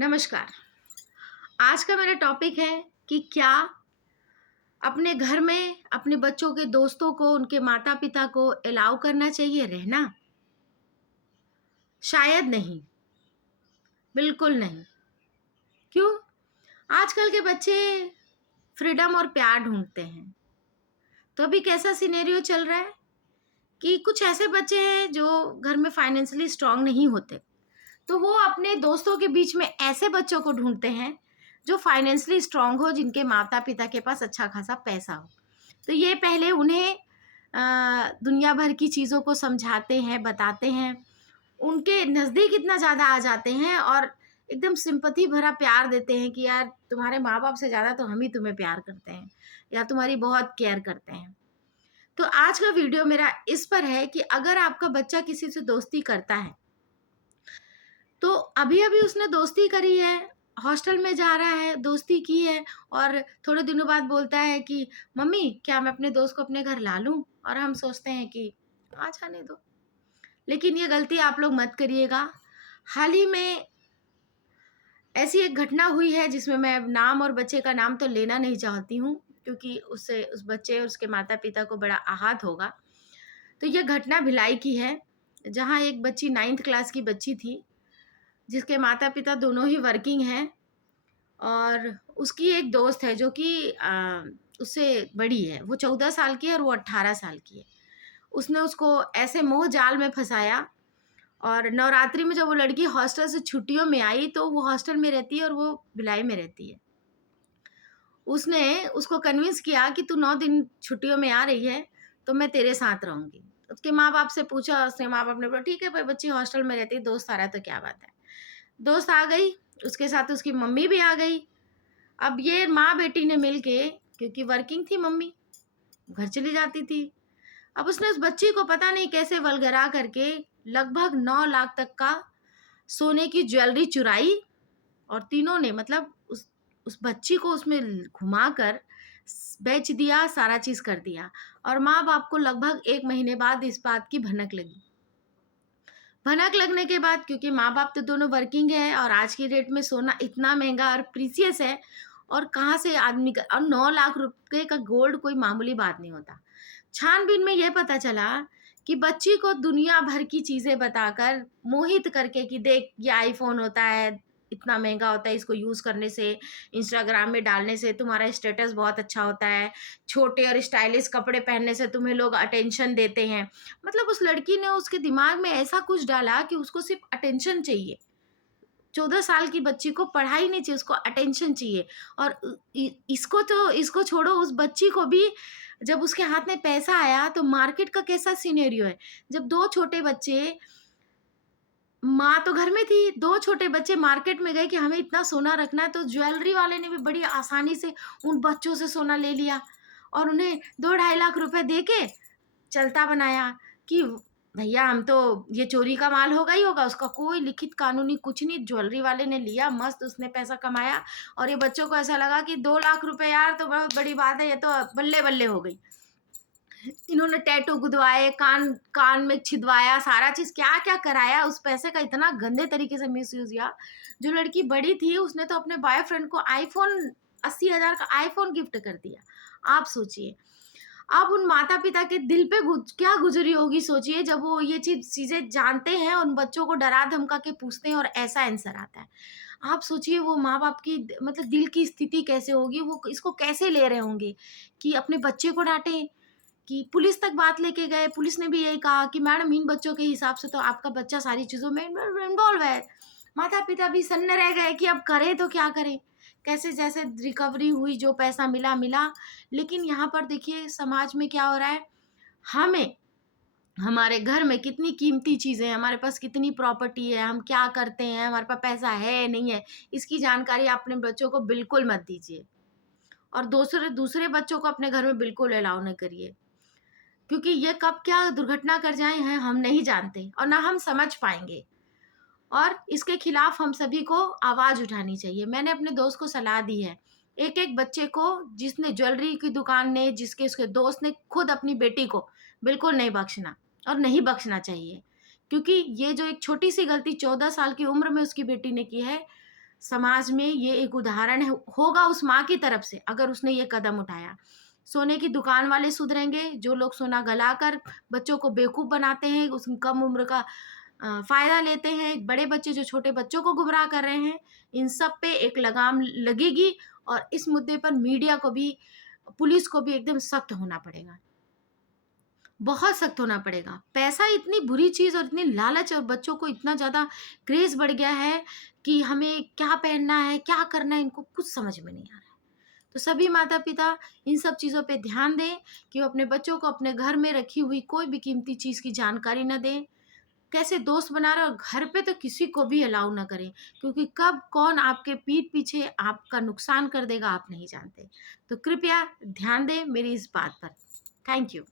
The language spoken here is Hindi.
नमस्कार। आज का मेरा टॉपिक है कि क्या अपने घर में अपने बच्चों के दोस्तों को, उनके माता-पिता को अलाउ करना चाहिए रहना? शायद नहीं, बिल्कुल नहीं। क्यों? आजकल के बच्चे फ्रीडम और प्यार ढूँढते हैं। तो अभी कैसा सिनेरियो चल रहा है कि कुछ ऐसे बच्चे हैं जो घर में फाइनेंशियली स्ट्रॉन्ग नहीं होते। तो वो अपने दोस्तों के बीच में ऐसे बच्चों को ढूँढते हैं, जो फाइनेंशियली स्ट्रॉन्ग हो, जिनके माता-पिता के पास अच्छा खासा पैसा हो। तो ये पहले उन्हें दुनिया भर की चीज़ों को समझाते हैं, बताते हैं, उनके नज़दीक इतना ज़्यादा आ जाते हैं और एकदम सिम्पैथी भरा प्यार देते हैं कि यार तुम्हारे माँ-बाप से ज़्यादा तो हम ही तुम्हें प्यार करते हैं या तुम्हारी बहुत केयर करते हैं। तो आज का वीडियो मेरा इस पर है कि अगर आपका बच्चा किसी से दोस्ती करता है, तो अभी-अभी उसने दोस्ती करी है, हॉस्टल में जा रहा है, दोस्ती की है और थोड़े दिनों बाद बोलता है कि मम्मी क्या मैं अपने दोस्त को अपने घर ला लूँ? और हम सोचते हैं कि हाँ, जाने दो। लेकिन ये गलती आप लोग मत करिएगा। हाल ही में ऐसी एक घटना हुई है जिसमें मैं अब नाम और बच्चे का नाम तो लेना नहीं चाहती हूँ, क्योंकि उससे उस बच्चे और उसके माता-पिता को बड़ा आहत होगा। तो ये घटना भिलाई की है, जहाँ एक बच्ची 9th क्लास की बच्ची थी, जिसके माता-पिता दोनों ही वर्किंग हैं और उसकी एक दोस्त है जो कि उससे बड़ी है। वो 14 साल की है और वो 18 साल की है। उसने उसको ऐसे मोह जाल में फँसाया और नवरात्रि में जब वो लड़की हॉस्टल से छुट्टियों में आई, तो वो हॉस्टल में रहती है और वो भिलाई में रहती है। उसने उसको कन्विंस किया कि तू 9 दिन छुट्टियों में आ रही है, तो मैं तेरे साथ रहूँगी। उसके माँ-बाप से पूछा, उसके माँ-बाप ने बोला ठीक है भाई, बच्ची हॉस्टल में रहती है, दोस्त आ रहा है तो क्या बात है। दोस्त आ गई, उसके साथ उसकी मम्मी भी आ गई। अब ये माँ-बेटी ने मिल के, क्योंकि वर्किंग थी मम्मी, घर चली जाती थी। अब उसने उस बच्ची को पता नहीं कैसे वल्गरा करके लगभग 9 लाख तक का सोने की ज्वेलरी चुराई और तीनों ने मतलब उस बच्ची को उसमें घुमाकर बेच दिया, सारा चीज़ कर दिया और माँ-बाप को लगभग 1 महीने बाद इस बात की भनक लगी। भनक लगने के बाद, क्योंकि माँ-बाप तो दोनों वर्किंग है और आज की डेट में सोना इतना महँगा और प्रीशियस है और कहाँ से आदमी का, और 9 लाख रुपए का गोल्ड कोई मामूली बात नहीं होता। छानबीन में ये पता चला कि बच्ची को दुनिया भर की चीज़ें बताकर मोहित करके कि देख ये आईफ़ोन होता है, इतना महँगा होता है, इसको यूज़ करने से, इंस्टाग्राम में डालने से तुम्हारा स्टेटस बहुत अच्छा होता है, छोटे और स्टाइलिश कपड़े पहनने से तुम्हें लोग अटेंशन देते हैं। मतलब उस लड़की ने उसके दिमाग में ऐसा कुछ डाला कि उसको सिर्फ़ अटेंशन चाहिए। 14 साल की बच्ची को पढ़ाई नहीं चाहिए, उसको अटेंशन चाहिए और इसको छोड़ो, उस बच्ची को भी जब उसके हाथ में पैसा आया तो मार्केट का कैसा सिनेरियो है। जब 2 छोटे बच्चे, माँ तो घर में थी, 2 छोटे बच्चे मार्केट में गए कि हमें इतना सोना रखना है, तो ज्वेलरी वाले ने भी बड़ी आसानी से उन बच्चों से सोना ले लिया और उन्हें 2 ढाई लाख रुपए देके चलता बनाया कि भैया हम तो, ये चोरी का माल होगा ही होगा, उसका कोई लिखित कानूनी कुछ नहीं, ज्वेलरी वाले ने लिया, मस्त उसने पैसा कमाया और ये बच्चों को ऐसा लगा कि 2 लाख रुपए यार तो बहुत बड़ी बात है, ये तो बल्ले-बल्ले हो गई। इन्होंने टैटू गुदवाए, कान कान में छिदवाया, सारा चीज़ क्या-क्या कराया, उस पैसे का इतना गंदे तरीके से मिसयूज़ किया। जो लड़की बड़ी थी उसने तो अपने बॉयफ्रेंड को आईफ़ोन 80,000 का आईफ़ोन गिफ्ट कर दिया। आप सोचिए, अब उन माता-पिता के दिल पे क्या गुज़री होगी सोचिए, जब वो ये चीज़ें जानते हैं, उन बच्चों को डरा-धमका के पूछते हैं और ऐसा आंसर आता है। आप सोचिए वो माँ-बाप की मतलब दिल की स्थिति कैसे होगी, वो इसको कैसे ले रहे होंगे कि अपने बच्चे को डाँटें, कि पुलिस तक बात लेके गए। पुलिस ने भी यही कहा कि मैडम इन बच्चों के हिसाब से तो आपका बच्चा सारी चीज़ों में इन्वॉल्व है। माता-पिता भी सन्न रह गए कि अब करें तो क्या करें? कैसे जैसे रिकवरी हुई, जो पैसा मिला, मिला। लेकिन यहाँ पर देखिए समाज में क्या हो रहा है, हमें, हमारे घर में कितनी कीमती चीज़ें हैं, हमारे पास कितनी प्रॉपर्टी है, हम क्या करते हैं, हमारे पास पैसा है, नहीं है, इसकी जानकारी आप अपने बच्चों को बिल्कुल मत दीजिए और दूसरे दूसरे बच्चों को अपने घर में बिल्कुल अलाउ ना करिए। क्योंकि ये कब क्या दुर्घटना कर जाएँ हैं हम नहीं जानते और ना हम समझ पाएँगे और इसके खिलाफ हम सभी को आवाज़ उठानी चाहिए। मैंने अपने दोस्त को सलाह दी है, एक-एक बच्चे को, जिसने ज्वेलरी की दुकान ने, जिसके उसके दोस्त ने, खुद अपनी बेटी को बिल्कुल नहीं बख्शना और नहीं बख्शना चाहिए। क्योंकि ये जो एक छोटी-सी गलती 14 साल की उम्र में उसकी बेटी ने की है, समाज में ये एक उदाहरण है, होगा उस माँ की तरफ से अगर उसने ये कदम उठाया। सोने की दुकान वाले सुधरेंगे, जो लोग सोना गलाकर बच्चों को बेवकूफ़ बनाते हैं, उस कम उम्र का फ़ायदा लेते हैं, बड़े बच्चे जो छोटे बच्चों को गुमराह कर रहे हैं, इन सब पे एक लगाम लगेगी और इस मुद्दे पर मीडिया को भी, पुलिस को भी एकदम सख्त होना पड़ेगा। बहुत सख्त होना पड़ेगा। पैसा इतनी बुरी चीज़ और इतनी लालच और बच्चों को इतना ज़्यादा क्रेज़ बढ़ गया है कि हमें क्या पहनना है, क्या करना है, इनको कुछ समझ में नहीं आ रहा है। तो सभी माता-पिता इन सब चीज़ों पे ध्यान दें कि वो अपने बच्चों को अपने घर में रखी हुई कोई भी कीमती चीज़ की जानकारी ना दें। कैसे दोस्त बना रहे, और घर पे तो किसी को भी अलाउ ना करें, क्योंकि कब कौन आपके पीठ पीछे आपका नुकसान कर देगा आप नहीं जानते। तो कृपया ध्यान दें मेरी इस बात पर। Thank you.